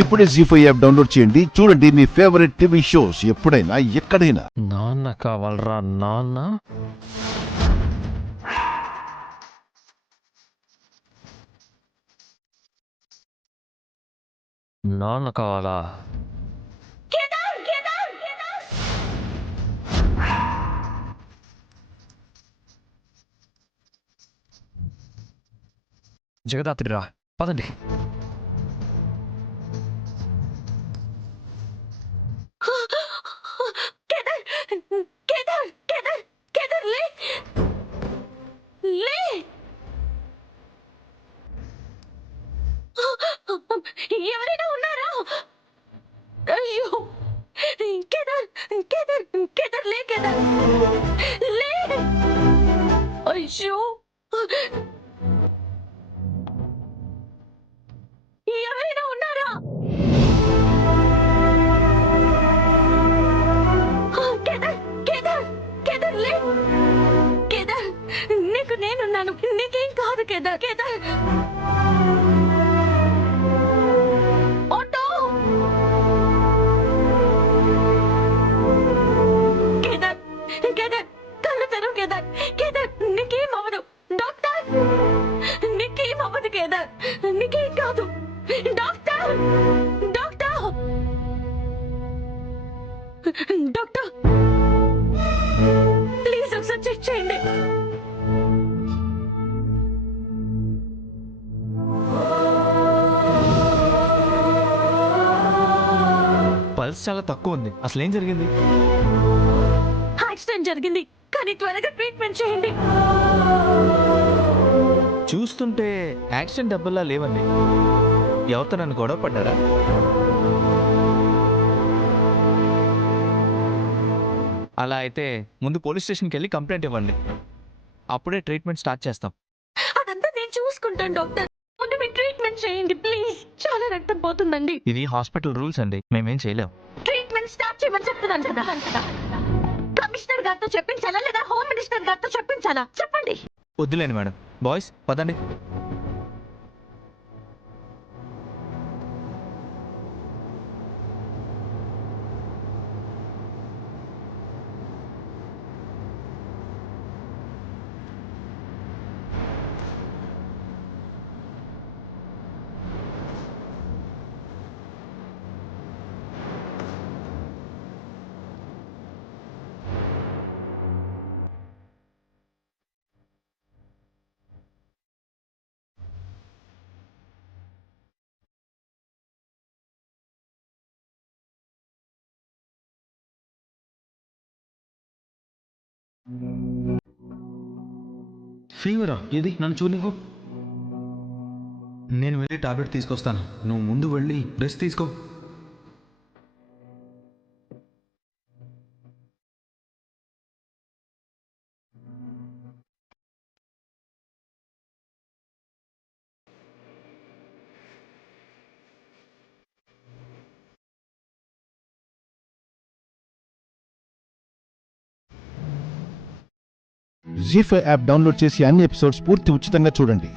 ఇప్పుడే జీ5 app download చేయండి. చూడండి మీ ఫేవరెట్ టీవీ షోస్ ఎప్పుడైనా ఎక్కడైనా. నాన్న కావాలరా నాన్న. నాన్న కావాలా? జగదాత్రి రా, పదండి. ఎవరైనా ఉన్నారా? అయ్యో, కేదార్ కేదార్ కేదార్ లే, కేదార్ లే. అయ్యో, ఎవరైనా ఉన్నారా? కేదార్ కేదార్ కేదార్ లే. కేదార్, నీకు నేనున్నాను, నీకేం కాదు. కేదార్ కేదార్. ఆటో. కేదార్ కేదార్, కళ్ళు తెరువు కేదార్. కేదార్, నీకేం అవ్వదు. డాక్టర్, నీకేం అవ్వదు కేదార్, నీకేం కాదు. డాక్టర్ డాక్టర్ డాక్టర్, ప్లీజ్ ఒకసారి చెక్ చేయండి. పల్స్ చాలా తక్కువ ఉంది. అసలు ఏం జరిగింది? యాక్సిడెంట్ జరిగింది, కానీ త్వరగా ట్రీట్మెంట్ చేయండి. చూస్తుంటే యాక్సిడెంట్ డబ్బుల్లా లేవండి. ఎవరితో నన్ను గొడవ పడ్డారా? అలా అయితే ముందు పోలీస్ స్టేషన్కి వెళ్ళి కంప్లైంట్ ఇవ్వండి. అప్పుడే ట్రీట్మెంట్ స్టార్ట్ చేస్తాం. అదంతా నేను చూసుకుంటాను డాక్టర్. ముందు మీరు ట్రీట్మెంట్ చేయండి ప్లీజ్. చాలా రక్తం పోతుందండి. ఇది హాస్పిటల్ రూల్స్ అండి, మేమేం చేయలేం. ట్రీట్మెంట్ స్టార్ట్ చేయమని చెప్తున్నాను కదా. కమిషనర్ గారితో చెప్పించాలా లేదా హోమ్ మినిస్టర్ గారితో చెప్పించాలా? చెప్పండి. వద్దులేండి మేడం. బాయ్స్ పదండి. ఫీవరా? ఏది నన్ను చూడనివ్వు. నేను వెళ్ళి టాబ్లెట్ తీసుకొస్తాను, నువ్వు ముందు వెళ్ళి రెస్ట్ తీసుకో. జీ5 యాప్ డౌన్లోడ్ చేసి అన్ని ఎపిసోడ్స్ పూర్తి ఉచితంగా చూడండి.